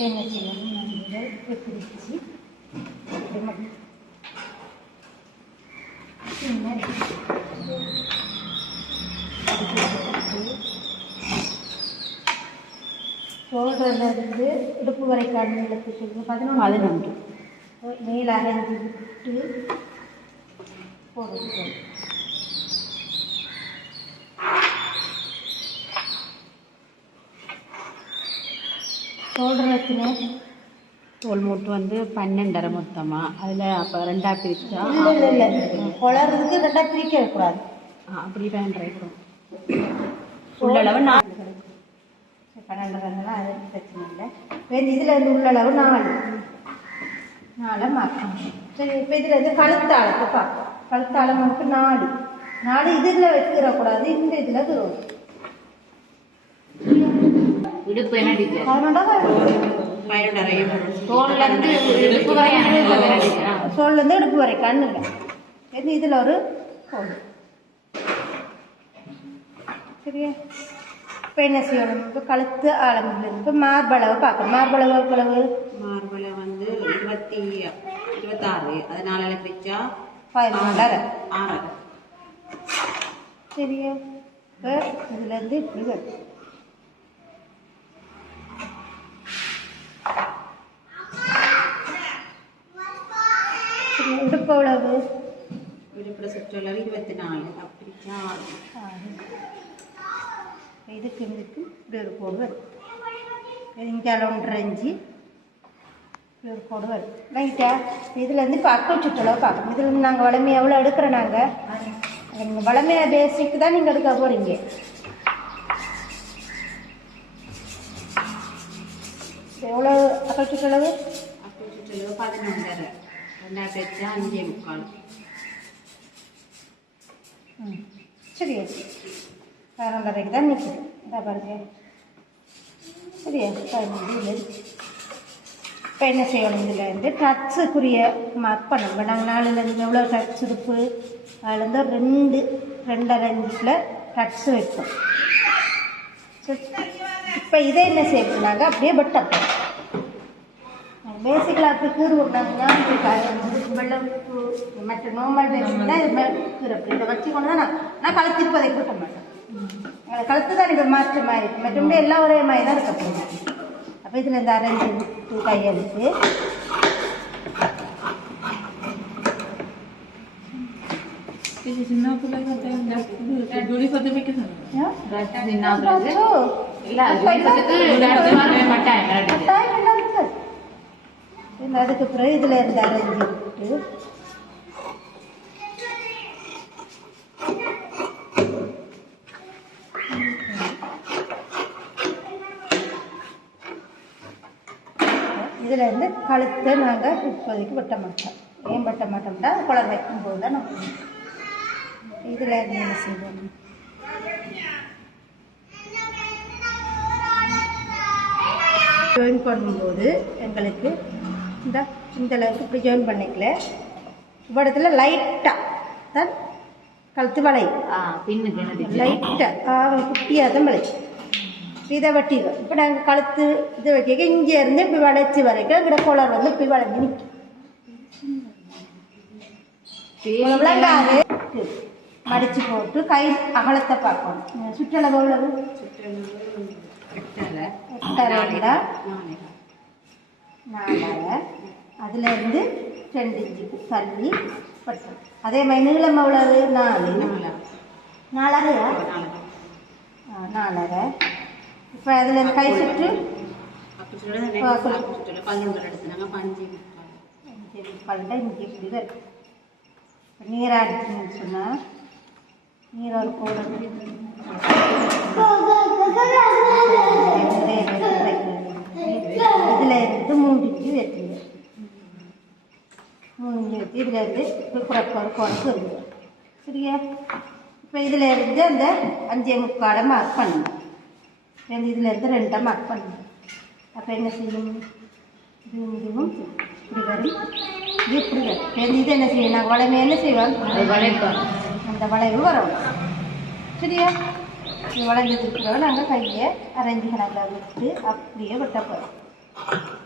என்ன செய்யணும் இதை இப்படி பிரிச்சு இப்படி மட்டும் சின்ன ஷோல்டர்லேருந்து இடுப்பு வரைக்கான நீளத்துக்கு பதினொன்று. பதினொன்று. மேலே அரைஞ்சு விட்டு போடுறது எத்தனை தோல் மூட்டு வந்து பன்னெண்டரை மொத்தமாக அதில் அப்போ ரெண்டாக பிரிச்சா இல்லை இல்லை இல்லை. குளறதுக்கு ரெண்டாக பிரிக்க வைக்கூடாது ஆ, அப்படி தான் பண்ணும் உள்ளளவு நான் பன்னெண்டு ரெண்டுலாம் அது பிரச்சனை இல்லை. வேறு இதில் இருந்து உள்ளளவு நாலு. நாலை மாற்றணும் சரி இப்போ இதில் இருந்து கழுத்தாளத்தை பார்ப்போம். கழுத்தாளம் நமக்கு நாலு. நாலு இதில் வைக்கிறக்கூடாது இந்த இதில் இருக்கிறோம் இடுப்பு என்ன டீச்சர் அதனால பன்னெண்டரை தோல்ல இருந்து இடுப்பு வரையான சோல்லேருந்து இடுப்பு வரை கண்ணு சரி இதில் ஒரு கோடு சரியா? இப்போ என்ன செய்யணும்? இப்போ கழுத்து ஆழமில் இருக்கு. மார்பளவு பார்க்கணும். மார்பளவு எவ்வளவு மார்பளை வந்து இருபத்தி இருபத்தாறு. அதனால பிரிச்சா பதினொன்றரை. ஆறு. சரியா? இப்போ இதுலேருந்து இப்படி வரும். சரி, இடுப்பு எவ்வளவு? விழுப்புர சுற்றளவு இருபத்தி நாலு. ஆறு. இதுக்கு இதுக்கு இப்படி ஒரு கோடு வரும். இங்கே ஒன்றரை அஞ்சு இப்படி ஒரு கோடு வரும். ரைட்டா? இதுலேருந்து இப்போ அக்கை சுற்றளவு பார்க்கணும். இதில் நாங்கள் வளமை எவ்வளோ எடுக்கிறோம் நாங்கள் நீங்கள் வளமையாக பேசிக் தான் நீங்கள் எடுக்க போகிறீங்க எவ்வளோ அக்கை சுற்றளவு? அப்போ சுற்றளவு பதினொன்றரை. ரெண்டா பிரிச்சா அஞ்சே முக்கால். ம். சரியா பதினொன்றரைக்கு தான் நிற்குது இதா பாருங்க. சரியா பதினஞ்சு இப்போ என்ன செய்யணும்? இதில் வந்து டச்சுக்குரிய மார்க் பண்ணணும். இப்போ நாங்கள் நாலுலேருந்து எவ்வளோ டச் இருப்பு அதுலேருந்து ரெண்டு ரெண்டரை இன்ச்சில் டச் வைப்போம். இப்போ இதை என்ன செய்யணும்னாங்க அப்படியே பட்டம் விட்டாங்கன்னா வெள்ளம் மற்ற நார்மல் பேசிக்கல இது மாதிரி அப்படி இதை வச்சு கொண்டு தான் நான் நான் கழுத்து இப்போதைக்கு கூட்ட மாட்டேன் எங்களை கழுத்து தான் இப்போ மாற்ற மாதிரி இருக்கு மற்றபடி எல்லாம் ஒரே மாதிரி தான் இருக்க போகுது அப்போ இதில் இந்த அரைஞ்சு கையெழுத்து அதுக்கு பிறகு இதில் இருந்து அரைஞ்சி விட்டு இதில் இருந்து கழுத்தை நாங்கள் இப்போதைக்கு வெட்ட மாட்டோம். ஏன் வெட்ட மாட்டோம்னா குளர் வைக்கும் போது தான் நம்ம இதில் இருந்து என்ன செய்வோம் ஜாயின் பண்ணும்போது எங்களுக்கு இந்த இந்த அளவுக்கு இப்படி ஜாயின் பண்ணிக்கல. இவ்விடத்துல லைட்டாக தான் கழுத்து வளையும் பின்னுக்கு லைட்டாக குட்டியாக தான் வளையும் இதை வெட்டிடும் இப்போ நாங்கள் கழுத்து இது வைக்க இங்கே இருந்து இப்படி வளைச்சி வரைக்கும் இங்கே கோளர் வந்து இப்படி வளைஞ்சு நிற்கும் விளங்காது மடித்து போட்டு கை அகலத்தை பார்க்கணும். சுற்றளவு எவ்வளவு? எட்டரை. எட்டரைடா நாலு நாலரை அதில் இருந்து ரெண்டு இன்ச்சுக்கு தள்ளி பட்டம் அதே மாதிரி நீளம் எவ்வளவு? நாலு. நாலு நாலரையா நாலரை. இப்போ அதில் இருந்து கை சுற்று பல்ல இங்கே இப்படி இருக்கு. இப்போ நீராக அடிச்சுன்னு சொன்னால் நீர் ஒரு கூட இதில் இருந்து மூடிட்டு வெட்டுங்க மூஞ்சி வச்சு இதில் இருந்து குறைக்க ஒரு குறைக்கு வருது சரியா? இப்போ இதில் இருந்து அந்த அஞ்சே முக்காடை மார்க் பண்ணணும். இதில் இருந்து ரெண்டை மார்க் பண்ணணும். அப்போ என்ன செய்யணும்? இதுவும் இதுவும் இப்படி வரும். இது இப்படி வரும். சரி, இது என்ன செய்யும் நாங்கள் வளைமை என்ன செய்வோம்? அந்த வளைவு. வரும். சரியா? இது வளைஞ்சது இருக்கிறவங்க நாங்கள் கையை அரைஞ்சி கணக்கில் விட்டு அப்படியே வெட்ட போகிறோம்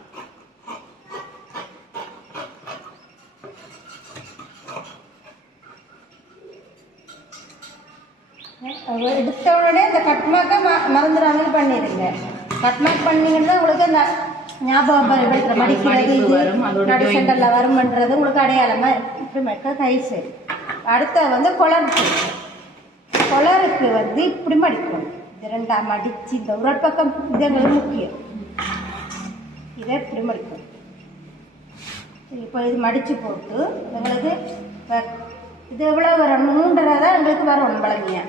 அது எடுத்த உடனே இந்த கட்மாக்கை ம மறந்துடாமல் பண்ணிடுங்க. கட்மாக் பண்ணீங்கன்னா உங்களுக்கு அந்த ஞாபகம் இருக்கிற மடிக்கிறது இது. வரும், அதோட நடு joint. சென்டரில் வரும்ன்றது உங்களுக்கு அடையாளமா இருக்கு. இப்படி மக்க கை சரி அடுத்த வந்து குளருக்கு குளருக்கு வந்து இப்படி மடிக்கணும். இது ரெண்டாம் மடிச்சு இந்த ஒரு பக்கம் இது முக்கியம். இதை இப்படி மடிக்கணும். இப்போ இது மடித்து போட்டு எங்களுக்கு இது எவ்வளோ வரும்? மூன்றரை தான் எங்களுக்கு வரும் பழமையா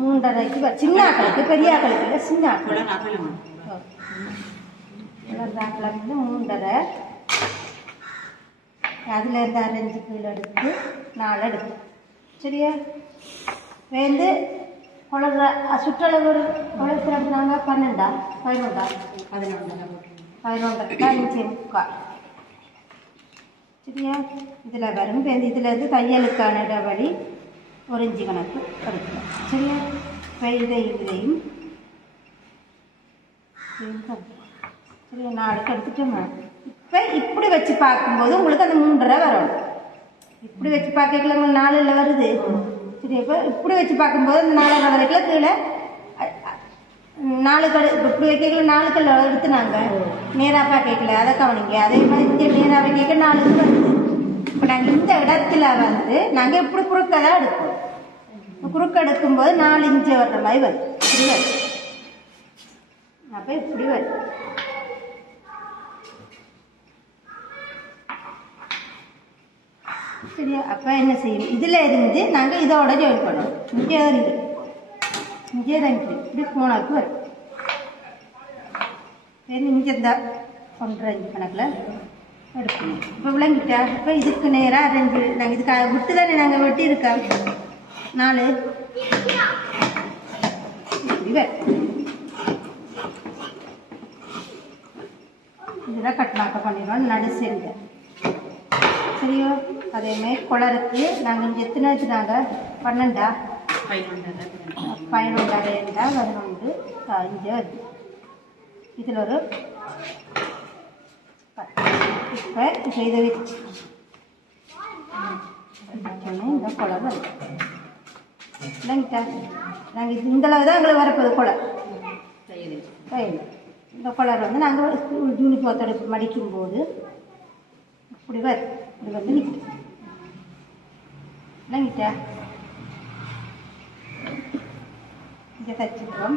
மூன்றரைக்கு சின்ன ஆக்களுக்கு பெரிய ஆக்களுக்கு இல்லை. சின்ன ஆக்கள் குளம் வந்து மூன்றரை. அதில் இருந்து அரைஞ்சு கீழே எடுத்து நாலு எடுத்து. சரியா? வேந்து குளற சுற்றளவு குளத்தில் எடுத்தாங்க? பன்னெண்டா? பதினொன்றா? பதினொன்று. பதினொன்றரை அஞ்சு முக்கால் சரியா இதில் வரும் வேந்து இதில் இருந்து தையலுக்கான இடவழி ஒரு இஞ்சி கணக்கு எடுக்கலாம் சரியா? இப்போ இதையும் இதையும் சரியா? நாளைக்கு எடுத்துட்டோமா இப்போ இப்படி வச்சு பார்க்கும்போது உங்களுக்கு அந்த மூன்றரை வரும். இப்படி வச்சு பார்க்கல உங்களுக்கு நாலில் வருது. சரி இப்போ இப்படி வச்சு பார்க்கும்போது அந்த நாலரை வரைக்கும் கீழே நாலு கடை இப்படி கேட்கல நாலு கல் எடுத்து நாங்கள் கேட்கல அதை கவனிங்க. அதே மாதிரி இங்கே கேட்க நாலு கல் இப்போ நாங்கள் இந்த இடத்துல வந்து நாங்கள் இப்படி குறுக்க தான் எடுப்போம். குறுக்க எடுக்கும்போது நாலு இன்ச்சு வர்ற மாதிரி வரும். இப்படி வரும். அப்போ இப்படி வரும். சரியா? அப்போ என்ன செய்யும் இதில் இருந்து நாங்கள் இதோட ஜாயின் பண்ணுவோம் இங்கே இறங்கி இங்கே இறங்கி இப்படி போனாக்கு வரும் சரி இங்கே இருந்தா ஒன்றரை அஞ்சு கணக்கில் எடுக்கணும் இப்போ விளங்கிட்டா? இப்போ இதுக்கு நேராக ரெண்டு. நாங்கள் இதுக்கு விட்டு தானே நாங்கள் வெட்டி இருக்கோம். நாலு. இப்படி வரும் இதெல்லாம் பண்ணிடுவோம் நடு செஞ்ச சரியோ? அதேமாதிரி குளருக்கு நாங்கள் இங்கே எத்தனை வச்சுனாங்க பன்னெண்டா? பதினொன்றரை பதினொன்று அடையண்டா பதினொன்று அஞ்சு வருது இதில் ஒரு இப்போ இப்போ இதை வச்சு இந்த குளம் இல்லைங்கிட்டா? நாங்கள் இது இந்த அளவு தான் எங்களுக்கு வரப்போது குளம் கையில் இந்த குளர் வந்து நாங்கள் யூனிஃபார்ம் மடிக்கும் மடிக்கும்போது இப்படி வரும். இப்படி வந்து நிற்கும் இல்லைங்கிட்டா? இங்கே தச்சுக்கிறோம்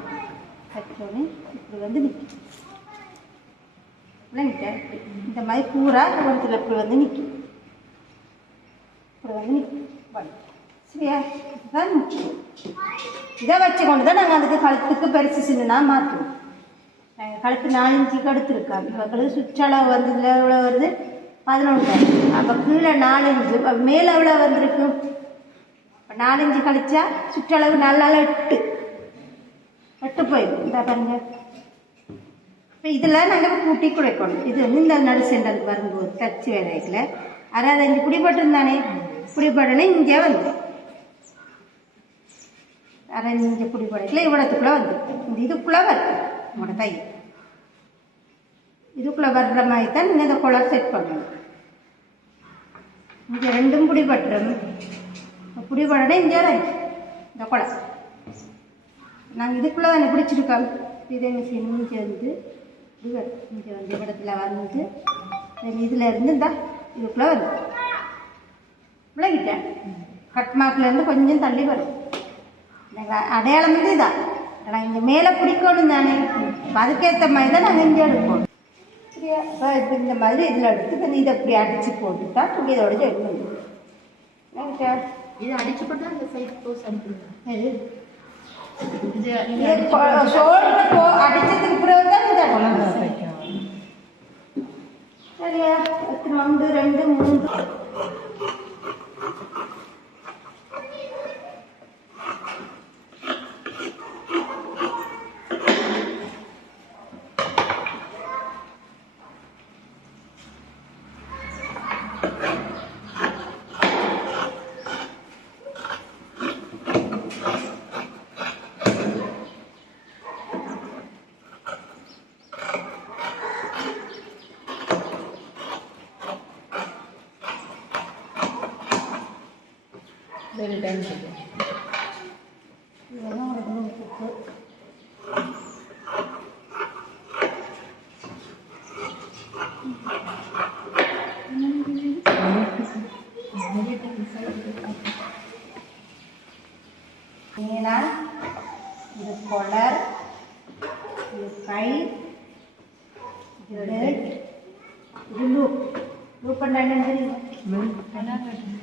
தச்சோடனே இப்படி வந்து நிற்கும் இல்லைங்கிட்டா இந்த மாதிரி பூரா ஒருத்தர் இப்படி வந்து நிற்கும் இப்படி வந்து நிற்கும் சரியா? இதுதான் முக்கியம். இதை வச்சு கொண்டு தான் நாங்கள் அதுக்கு கழுத்துக்கு பெருசு சின்னனா மாற்றுவோம். நாங்கள் கழுத்து நாலஞ்சு இன்ச்சுக்கு இவங்களுக்கு சுற்றளவு வந்து எவ்வளோ வருது? பதினொன்று. அப்போ கீழே நாலஞ்சு மேலே எவ்வளோ வந்திருக்கும் இப்போ நாலஞ்சு கழிச்சா சுற்றளவு நாலு நாள் எட்டு. எட்டு போயிடும் இந்த பாருங்க. இப்போ இதில் நாங்கள் கூட்டி குறைக்கணும். இது வந்து இந்த நடு சென்டருக்கு வரும்போது தச்சு வேலையில் அரை இஞ்சு பிடிபட்டிருந்தானே பிடிபடனே இங்கே வந்து. அரை இங்கே பிடிபடல இவ்வளோத்துக்குள்ளே வந்து. இந்த இதுக்குள்ளே வருது உங்களோட தை. இதுக்குள்ளே வர்ற மாதிரி தான் நீங்கள் இந்த குளர் செட் பண்ணணும் இங்கே ரெண்டும் பிடிபட்டுரும் பிடிபடனே இங்கே இந்த குளம் நாங்கள் இதுக்குள்ளே தானே பிடிச்சிருக்கோம்? இது என்ன செய்யணும்? இங்கே வந்து இது வரும் இங்கே வந்து இடத்துல வந்து இதில் இருந்து இந்த இதுக்குள்ளே வரும். விளங்கிட்டேன் கட் மார்க்லேருந்து கொஞ்சம் தள்ளி வரும். நாங்கள் அடையாளம் வந்து இதான் ஆனால் இங்கே மேலே பிடிக்கணும் தானே. அதுக்கேற்ற மாதிரி தான் நாங்கள் இங்கே எடுப்போம். சரியா இப்போ இப்போ இந்த மாதிரி இதில் எடுத்து இப்போ இதை இப்படி அடித்து போட்டுட்டா இப்படி இதோட விளங்கிட்டா? இது அடிச்சு போட்டா அந்த சைடு க்ளோஸ் அடிக்கணும் சோல்டர் போ அடிச்சதுக்கு பிறகு தான் இதை கொண்டாந்து வைக்கணும் சரியா ஒன்று ரெண்டு மூன்று Thank you. இதெல்லாம் ஒரு குரூப்புக்கு நீளம் இது கொலர் இது கை இது லூப் லூப் என்ன தெரியும்?